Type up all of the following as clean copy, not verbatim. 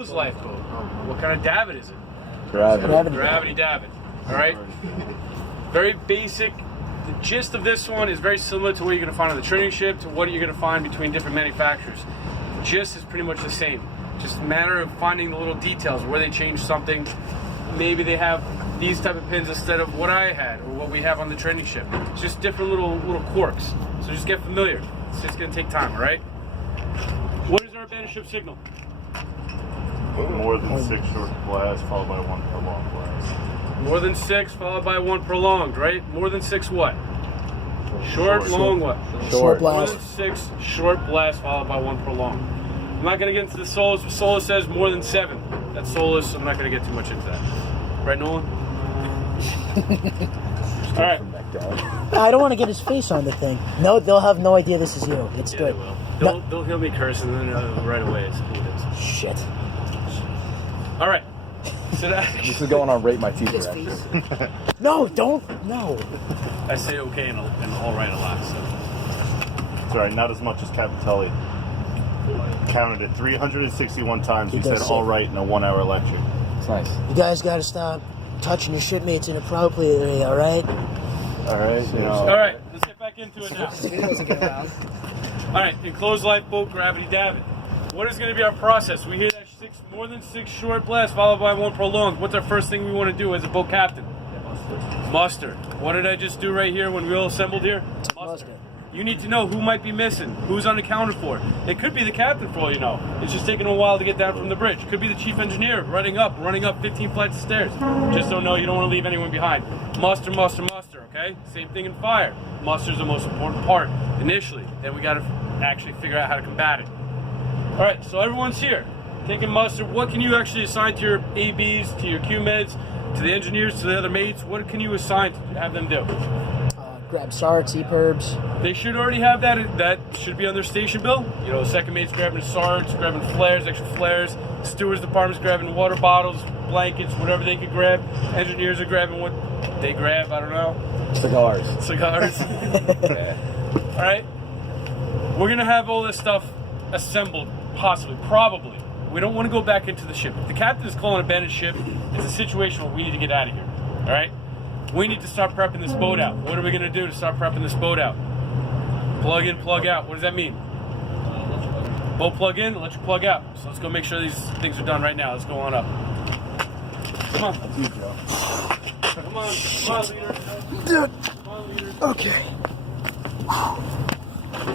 Noah's lifeboat. What kind of davit is it? Gravity. Davit. All right. Very basic. The gist of this one is very similar to what you're going to find on the training ship, to what you're going to find between different manufacturers. The gist is pretty much the same. Just a matter of finding the little details where they change something. Maybe they have these type of pins instead of what I had or what we have on the training ship. It's just different little quirks. So just get familiar. It's just going to take time, all right? What is our abandoned ship signal? More than 6 short blasts followed by 1 prolonged blast. More than 6 followed by 1 prolonged, right? More than 6 what? Short, long what? Short More blast. than 6 short blasts followed by 1 prolonged. I'm not going to get into the Solus. Solus says more than 7. That's Solus. I'm not going to get too much into that. Right, Nolan? All right. I don't want to get his face on the thing. No, they'll have no idea this is you. It's good. They will. They'll hear me curse and then right away it's who it is. Shit. All right. So This is going on Rate My Teacher after. No, don't. No. I say okay and all right a lot. So. Sorry, not as much as Capitelli. Counted it 361 times. He said does all say- right in a 1-hour lecture. It's nice. You guys got to stop touching your shipmates inappropriately, all right? All right, you know. All right. Let's get back into it now. All right. Enclosed lifeboat, gravity davit. What is going to be our process? We hear that more than 6 short blasts followed by 1 prolonged. What's our first thing we want to do as a boat captain? Muster. What did I just do right here when we all assembled here? Muster. You need to know who might be missing, who's unaccounted for. It could be the captain for all you know. It's just taking a while to get down from the bridge. It could be the chief engineer running up 15 flights of stairs. Just don't know, you don't want to leave anyone behind. Muster, okay? Same thing in fire. Muster's the most important part initially. Then we got to actually figure out how to combat it. All right, so everyone's here. Taking muster, what can you actually assign to your ABs, to your QMEDs, to the engineers, to the other mates? What can you assign to have them do? Grab SARTs, EPIRBs. They should already have that. That should be on their station bill. You know, second mate's grabbing SARTs, grabbing flares, extra flares. Stewards department's grabbing water bottles, blankets, whatever they could grab. Engineers are grabbing what they grab, I don't know. Cigars. All right. We're going to have all this stuff assembled, possibly, probably. We don't want to go back into the ship. If the captain is calling an abandoned ship, it's a situation where we need to get out of here. All right? We need to start prepping this boat out. What are we going to do to start prepping this boat out? Plug in, plug out. What does that mean? Boat plug in, electric plug out. So let's go make sure these things are done right now. Let's go on up. Come on. Come on, leader. Come on, leader. Okay.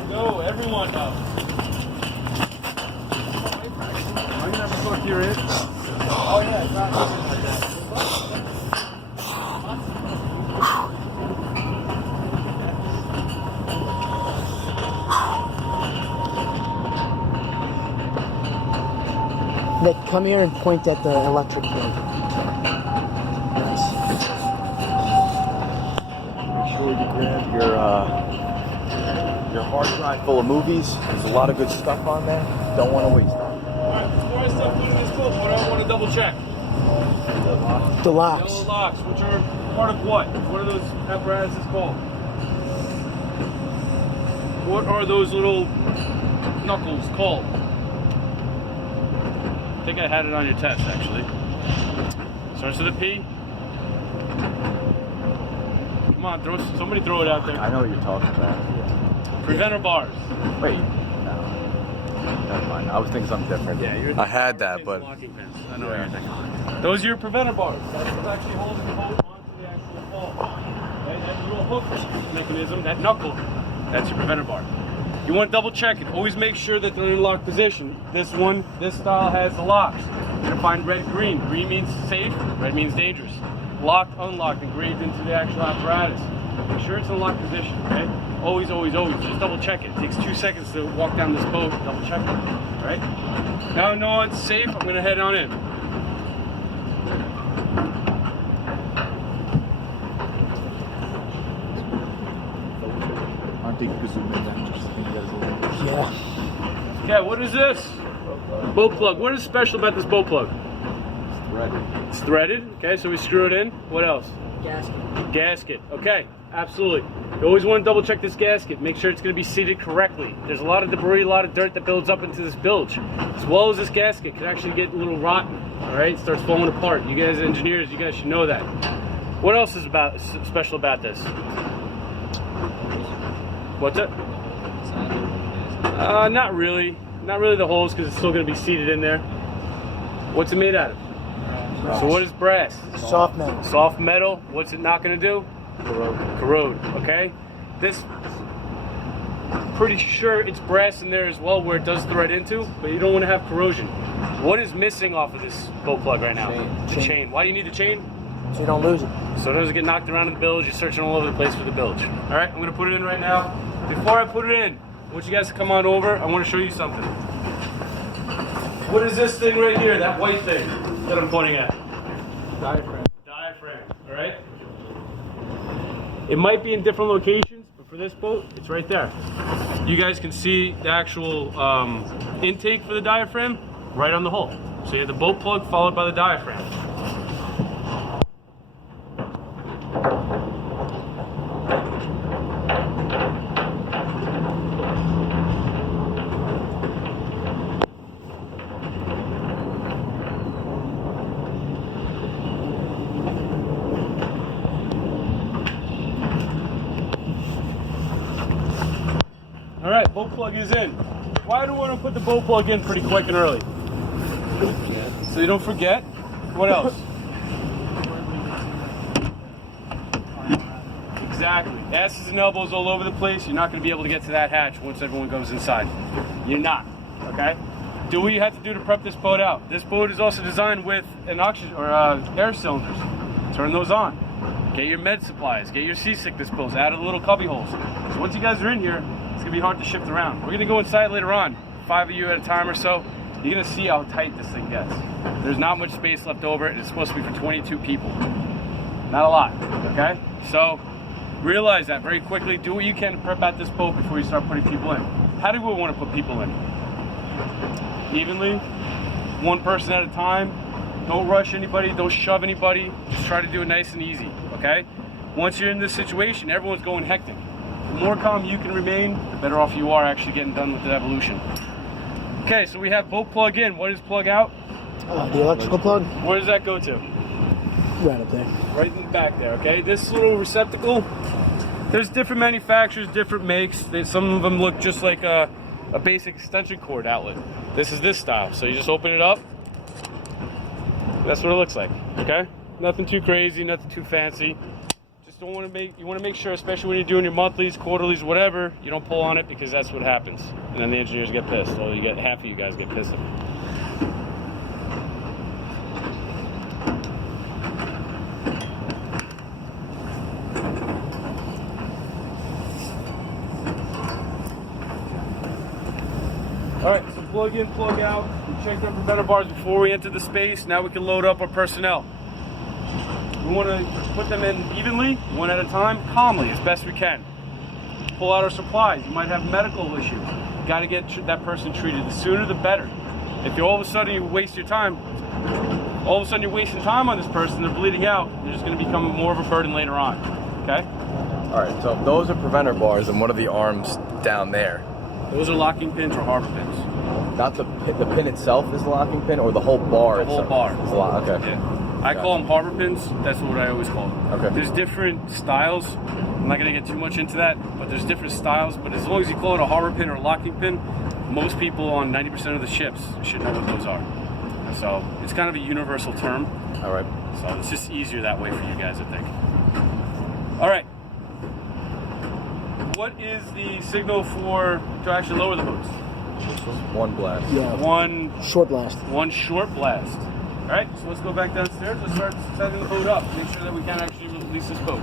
Go, everyone up. Are you never going to your ears? Oh, yeah, it's not like that. Look, come here and point at the electric plug. Nice. Make sure you grab your hard drive full of movies. There's a lot of good stuff on there. Don't want to waste it. Alright, before I start putting this boat, what do I want to double check? The locks. Yellow locks, which are part of what? What are those apparatuses called? What are those little knuckles called? I think I had it on your test, actually. Starts with a P. Come on, somebody throw it out there. I know what you're talking about. Preventer bars. Wait. No. Never mind. I was thinking something different. Yeah, you're. I had that, but Locking pins. I know what you're thinking. Those are your preventer bars. That's what's actually holding the boat onto the actual fall. Okay, that little hook mechanism, that knuckle, that's your preventer bar. You want to double check it. Always make sure that they're in locked position. This style has the locks. You're going to find red, green. Green means safe, red means dangerous. Locked, unlocked, engraved into the actual apparatus. Make sure it's in locked position, okay? Always, always, always. Just double check it. It takes 2 seconds to walk down this boat, double check it, all right? Now I know it's safe, I'm going to head on in. Yeah. Okay, what is this? Boat plug. What is special about this boat plug? threaded. It's threaded. Okay, so we screw it in. What else? Gasket. Gasket. Okay. Absolutely. You always want to double check this gasket. Make sure it's going to be seated correctly. There's a lot of debris, a lot of dirt that builds up into this bilge. As well as this gasket can actually get a little rotten. All right, it starts falling apart. You guys engineers, you guys should know that. What else is special about this? What's it? Not really. Not really the holes, because it's still going to be seated in there. What's it made out of? Brass. So what is brass? Soft metal. Soft metal. What's it not going to do? Corrode. Okay. This, pretty sure it's brass in there as well, where it does thread into, but you don't want to have corrosion. What is missing off of this boat plug right now? The chain. Why do you need the chain? So you don't lose it. So it doesn't get knocked around in the bilge. You're searching all over the place for the bilge. All right, I'm going to put it in right now. Before I put it in, I want you guys to come on over. I want to show you something. What is this thing right here, that white thing that I'm pointing at? Diaphragm. Diaphragm, all right? It might be in different locations, but for this boat, it's right there. You guys can see the actual intake for the diaphragm right on the hull. So you have the boat plug followed by the diaphragm. All right, boat plug is in. Why do we want to put the boat plug in pretty quick and early? So you don't forget. What else? Exactly. Asses and elbows all over the place. You're not going to be able to get to that hatch once everyone goes inside. You're not. Okay? Do what you have to do to prep this boat out. This boat is also designed with an oxygen or air cylinders. Turn those on. Get your med supplies. Get your seasickness pills out of the little cubby holes. So once you guys are in here, it's going to be hard to shift around. We're going to go inside later on, 5 of you at a time or so. You're going to see how tight this thing gets. There's not much space left over, and it's supposed to be for 22 people. Not a lot, okay? So realize that very quickly. Do what you can to prep out this boat before you start putting people in. How do we want to put people in? Evenly, one person at a time. Don't rush anybody, don't shove anybody. Just try to do it nice and easy, okay? Once you're in this situation, everyone's going hectic. The more calm you can remain, the better off you are actually getting done with the evolution. Okay, so we have boat plug in. What is plug out? The electrical plug? Where does that go to? Right up there. Right in the back there, okay? This little receptacle, there's different manufacturers, different makes. Some of them look just like a basic extension cord outlet. This is this style. So you just open it up. That's what it looks like, okay? Nothing too crazy, nothing too fancy. Just don't want to you want to make sure, especially when you're doing your monthlies, quarterlies, whatever, you don't pull on it, because that's what happens. And then the engineers get pissed. Well, you get half of you guys get pissed. All right, so plug in, plug out. We checked our preventer bars before we enter the space. Now we can load up our personnel. We want to put them in evenly, one at a time, calmly, as best we can. Pull out our supplies. You might have a medical issue. You got to get that person treated. The sooner, the better. If you all of a sudden you waste your time, all of a sudden you're wasting time on this person, they're bleeding out, they're just going to become more of a burden later on. Okay? All right, so if those are preventer bars, and what are the arms down there? Those are locking pins or harbor pins. Not the pin itself is the locking pin, or the whole bar The whole itself? bar. Is the okay. Yeah. I call them harbor pins. That's what I always call them. Okay. There's different styles. I'm not going to get too much into that, but there's different styles. But as long as you call it a harbor pin or a locking pin, most people on 90% of the ships should know what those are. So it's kind of a universal term. All right. So it's just easier that way for you guys, I think. All right. What is the signal to actually lower the boats? One blast. Yeah. One Short blast. short blast. All right, so let's go back downstairs. Let's start setting the boat up. Make sure that we can actually release this boat.